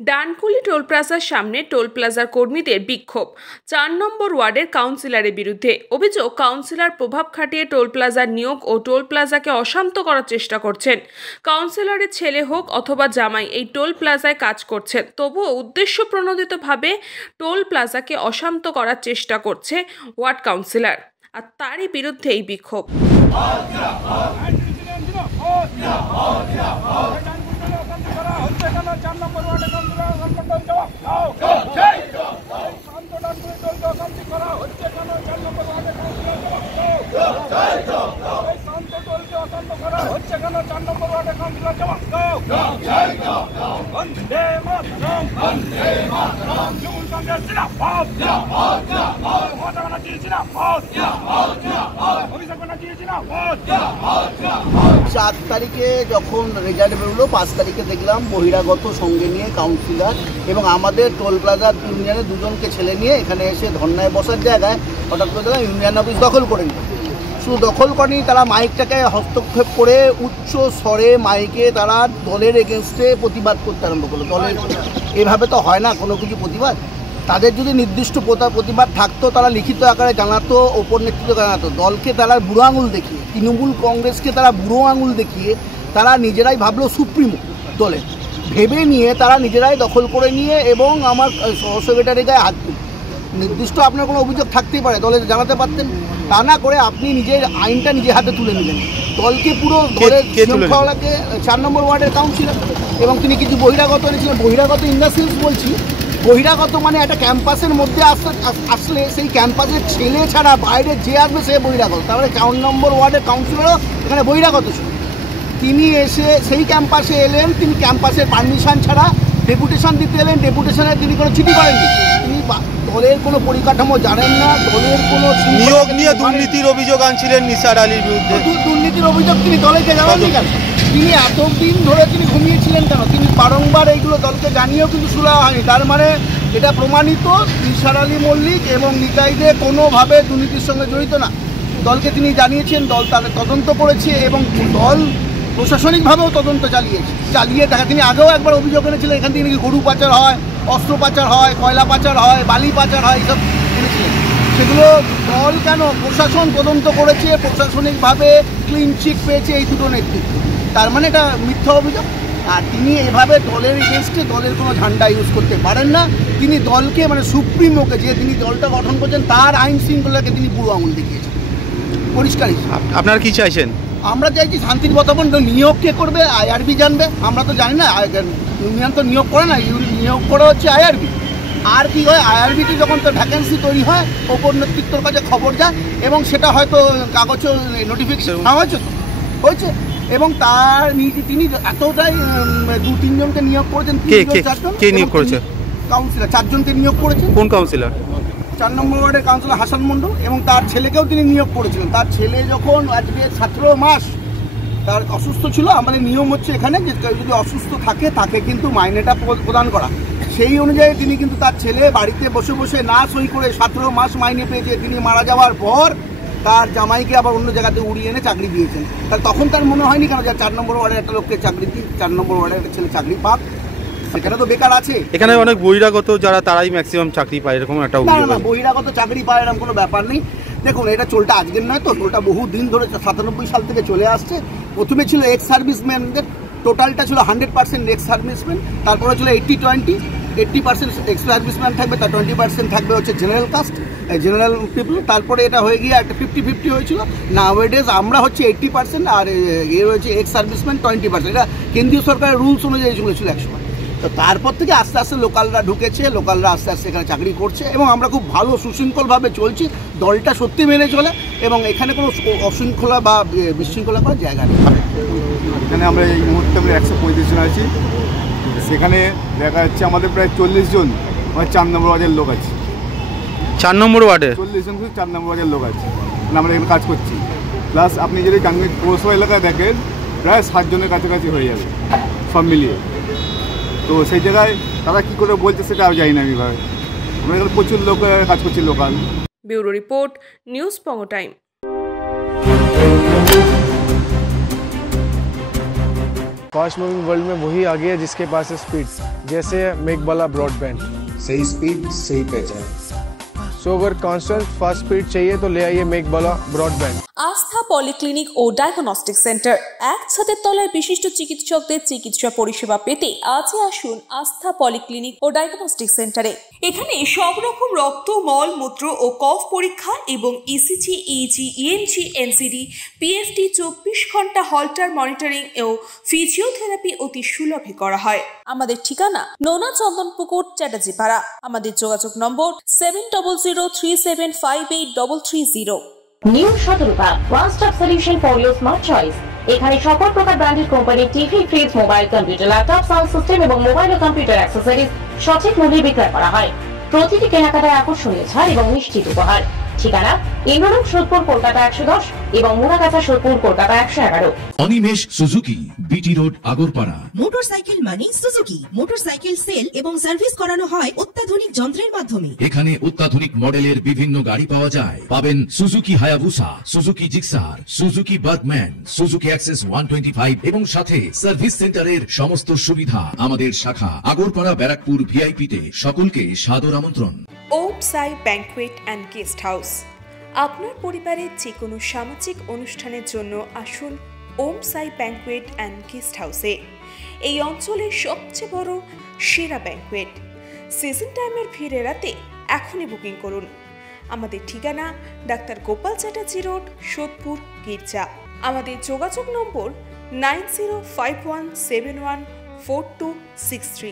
Dankuni toll প্লাজার সামনে toll প্লাজার কর্মীদের বিক্ষোভ ৪ নম্বর ওয়ার্ডের কাউন্সিলরের বিরুদ্ধে। অভিযোগ, কাউন্সিলর প্রভাব খাটিয়ে টোল প্লাজার নিয়োগ ও টোল প্লাজাকে অশান্ত করার চেষ্টা করছেন। কাউন্সিলরের ছেলে হোক অথবা জামাই এই টোল প্লাজায় কাজ করছেন, তবুও উদ্দেশ্যপ্রণোদিতভাবে টোল প্লাজাকে অশান্ত করার চেষ্টা করছে ওয়ার্ড কাউন্সিলর, আর তারই বিরুদ্ধে এই বিক্ষোভ। চার তারিখে যখন রেজাল্ট বেরোলো, 5 তারিখে দেখলাম বহিরাগত সঙ্গে নিয়ে কাউন্সিলর এবং আমাদের টোল প্লাজার ইউনিয়নের দুজনকে ছেলে নিয়ে এখানে এসে ধর্নায় বসার জায়গায় হঠাৎ করে দেখলাম ইউনিয়ন অফিস দখল করে নিল। শুধু দখল করেনি, তারা মাইকটাকে হস্তক্ষেপ করে উচ্চ স্বরে মাইকে তারা দলের এগেনস্টে প্রতিবাদ করতে আরম্ভ করলো। দলের এভাবে তো হয় না কোনো কিছু প্রতিবাদ। তাদের যদি নির্দিষ্ট প্রতিবাদ থাকতো তারা লিখিত আকারে জানাতো, ওপর নেতৃত্ব জানাতো। দলকে তারা বুড়ো আঙুল দেখিয়ে, তৃণমূল কংগ্রেসকে তারা বুড়ো আঙুল দেখিয়ে তারা নিজেরাই ভাবলো সুপ্রিমো দলের ভেবে নিয়ে তারা নিজেরাই দখল করে নিয়ে এবং আমার সহসেক্রেটারি গায়ে হাত তুলে। নির্দিষ্ট আপনার কোনো অভিযোগ থাকতেই পারে, দলে জানাতে পারতেন, তা না করে আপনি নিজের আইনটা নিজের হাতে তুলে নিলেন। দলকে পুরো দলের শৃঙ্খলাকে 4 নম্বর ওয়ার্ডের কাউন্সিলর এবং তিনি কিছু বহিরাগত এনেছিলেন। বহিরাগত ইন দ্য সেন্স বলছি, বহিরাগত মানে একটা ক্যাম্পাসের মধ্যে আসলে সেই ক্যাম্পাসের ছেলে ছাড়া বাইরে যে আসবে সে বহিরাগত। তারপরে 4 নম্বর ওয়ার্ডের কাউন্সিলরও এখানে বহিরাগত ছিল। তিনি এসে সেই ক্যাম্পাসে এলেন, তিনি ক্যাম্পাসের পারমিশন ছাড়া ডেপুটেশন দিতে এলেন। ডেপুটেশনে তিনি কোনো চিঠি করেননি, তিনি দলের কোনো পরিকাঠামো জানেন না, দলের কোনো নিয়োগ নিয়ে দুর্নীতির অভিযোগ আনছিলেন নিসার আলীর বিরুদ্ধে। দুর্নীতির অভিযোগ তিনি দলকে জানাননি কেন? তিনি এতদিন ধরে তিনি ঘুমিয়েছিলেন কেন? তিনি বারংবার এইগুলো দলকে জানিয়েও কিন্তু শুরু হয়নি। তার মানে এটা প্রমাণিত নিসার আলী মল্লিক এবং নিতাইদের কোনোভাবে দুর্নীতির সঙ্গে জড়িত না। দলকে তিনি জানিয়েছেন, দল তাদের তদন্ত করেছে এবং দল প্রশাসনিকভাবেও তদন্ত চালিয়ে দেখা। তিনি আগেও একবার অভিযোগ এনেছিলেন এখান থেকে নাকি গরু পাচার হয়, অস্ত্র পাচার হয়, কয়লা পাচার হয়, বালি পাচার হয়, এইসব এনেছিলেন। সেগুলো দল কেন, প্রশাসন তদন্ত করেছে, প্রশাসনিকভাবে ক্লিন চিট পেয়েছে এই দুটো নেতৃত্ব। তার মানে এটা মিথ্যা অভিযোগ। আর তিনি এভাবে দলের এগেনস্টে দলের কোনো ঝান্ডা ইউজ করতে পারেন না। তিনি দলকে মানে সুপ্রিমোকে, যে তিনি দলটা গঠন করছেন তার আইন শৃঙ্খলাকে তিনি বুড়ো আঙুল দেখিয়েছেন পরিষ্কারই। আপনারা কি চাইছেন? আমরা চাইছি শান্তির বর্তমান নিয়োগ কে করবে, আইআরবি জানবে। আমরা তো জানি না, ইউনিয়ন তো নিয়োগ করে না, নিয়োগ করা হচ্ছে আইআরবি। আর কি হয়, আইআরবিতে যখন তো ভ্যাকেন্সি তৈরি হয় ওপর নেতৃত্বের কাছে খবর যায় এবং সেটা হয়তো কাগজে নোটিফিকেশন হয়েছে এবং তার তিনি এতটাই 2-3 জনকে নিয়োগ করেছেন। কে নিয়োগ করেছে? কাউন্সিলর 4 জনকে নিয়োগ করেছেন। কোন কাউন্সিলর? 4 নম্বর ওয়ার্ডের কাউন্সিলর হাসান মণ্ডল এবং তার ছেলেকেও তিনি নিয়োগ করেছিলেন। তার ছেলে যখন আজকে 17 মাস তার অসুস্থ ছিল, আমাদের নিয়ম হচ্ছে এখানে যে যদি অসুস্থ থাকে তাকে কিন্তু মাইনেটা প্রদান করা। সেই অনুযায়ী তিনি কিন্তু তার ছেলে বাড়িতে বসে বসে না সই করে 17 মাস মাইনে পেয়েছে। তিনি মারা যাওয়ার পর তার জামাইকে আবার অন্য জায়গাতে উড়িয়ে এনে চাকরি দিয়েছেন। তাহলে তখন তার মনে হয়নি কেন যে 4 নম্বর ওয়ার্ডের একটা লোককে চাকরি দিই, 4 নম্বর ওয়ার্ডের একটা ছেলে চাকরি পাক? সেখানে তো বেকার আছে। এখানে অনেক বহিরাগত যারা, তারাই ম্যাক্সিমাম চাকরি পায়, এরকম একটা অভিযোগ। না, বহিরাগত চাকরি পায় এরকম কোনো ব্যাপার নেই। দেখুন, এটা চলটা আজকের নয় তো, চলটা বহু দিন ধরে 97 সাল থেকে চলে আসছে। প্রথমে ছিল এক্স সার্ভিসম্যানদের, টোটালটা ছিল 100% এক্স সার্ভিসম্যান। তারপরে ছিল 80-20, 80% এক্স সার্ভিসম্যান থাকবে, তার 20% থাকবে হচ্ছে জেনারেল কাস্ট, জেনারেল পিপল। তারপরে এটা হয়ে গিয়ে একটা 50-50 হয়েছিল। নাওয়েডেজ আমরা হচ্ছে 80% আর এ রয়েছে এক্স সার্ভিসম্যান 20%। এটা কেন্দ্রীয় সরকারের রুলস অনুযায়ী চলেছিল একসময়। তো তারপর থেকে আস্তে আস্তে লোকালরা ঢুকেছে, লোকালরা আস্তে আস্তে এখানে চাকরি করছে এবং আমরা খুব ভালো সুশৃঙ্খলভাবে চলছি। দলটা সত্যি মেনে চলে এবং এখানে কোনো অশৃঙ্খলা বা বিশৃঙ্খলা করার জায়গা নেই। এখানে আমরা এই মুহূর্তে আমরা 135 জন আছি। সেখানে দেখা যাচ্ছে আমাদের প্রায় 40 জন 4 নম্বর ওয়ার্ডের লোক আছে। 4 নম্বর ওয়ার্ডে 40 জন 4 নম্বর ওয়ার্ডের লোক আছে, আমরা এখানে কাজ করছি। প্লাস আপনি যদি গাঙ্গীর পৌরসভা এলাকায় দেখেন প্রায় 60 জনের কাছাকাছি হয়ে যাবে সব মিলিয়ে। তো সেই জায়গায় তারা কী করে বলছে সেটা আমি জানি না। আমি ভাই আমরা এখানে প্রচুর লোক কাজ করছি লোকাল। ব্যুরো রিপোর্ট, নিউজ পঙ্গ টাইম। फास्ट मूविंग वर्ल्ड में वही आगे है जिसके पास है स्पीड, जैसे मेघबाला ब्रॉडबैंड। सही स्पीड सही पहचान। सो अगर कॉन्स्टेंट फास्ट स्पीड चाहिए तो ले आइए मेघबाला ब्रॉडबैंड। আস্থা পলিক্লিনিক ও ডায়াগনস্টিক সেন্টার, এক ছাদের তলায় বিশিষ্ট চিকিৎসকদের চিকিৎসা পরিষেবা পেতে আজই আসুন আস্থা পলিক্লিনিক ও ডায়াগনস্টিক সেন্টারে। এখানে সব রকম রক্ত, মল, মূত্র ও কফ পরীক্ষা এবং ECG, easy, ENG, NCD, PFT 24 ঘন্টা হল্টার মনিটরিং ও ফিজিওথেরাপি অতি সুলভে করা হয়। আমাদের ঠিকানা নোনা চন্দনপুকুর, চ্যাটার্জিপাড়া। আমাদের যোগাযোগ number 7003758330। New Sadarupa, one stop solution for your smart choice. এখানে সকল প্রকার ব্র্যান্ডেড কোম্পানির TV, fridge, mobile, computer, laptop, sound system এবং মোবাইল ও কম্পিউটার অ্যাক্সেসরিজ সঠিক মূল্যে বিক্রয় করা হয়। প্রতিটি কেনাকাটায় আকর্ষণীয় ছাড় এবং নিশ্চিত উপহার। ঠিকানা ইন্দ্রলোক, সোদপুর, কলকাতা 110 এবং Muragachha, Sodepur, Kolkata 111। Animesh Suzuki, BT road, Agarpara. Motorcycle মানে সুজুকি। মোটরসাইকেল সেল এবং সার্ভিস করানো হয় অত্যাধুনিক যন্ত্রের মাধ্যমে। এখানে অত্যাধুনিক মডেলের বিভিন্ন গাড়ি পাওয়া যায়। পাবেন Suzuki Hayabusa, Suzuki Gixxer, Suzuki Bergman, Suzuki access 125 এবং সাথে সার্ভিস সেন্টারের সমস্ত সুবিধা। আমাদের শাখা আগরপাড়া, ব্যারাকপুর ভিআইপি তে। সকলকে সাদর আমন্ত্রণ। ওম সাই ব্যাংকুয়েট অ্যান্ড গেস্ট হাউস। আপনার পরিবারের যে কোনো সামাজিক অনুষ্ঠানের জন্য আসুন ওম সাই ব্যাংকুয়েট অ্যান্ড গেস্ট হাউসে। এই অঞ্চলের সবচেয়ে বড় সেরা ব্যাংকুয়েট। সিজন টাইমের ভিড় এড়াতে এখনই বুকিং করুন। আমাদের ঠিকানা ডাক্তার গোপাল চ্যাটার্জি রোড, সোদপুর, গির্জা। আমাদের যোগাযোগ নম্বর 9051714263।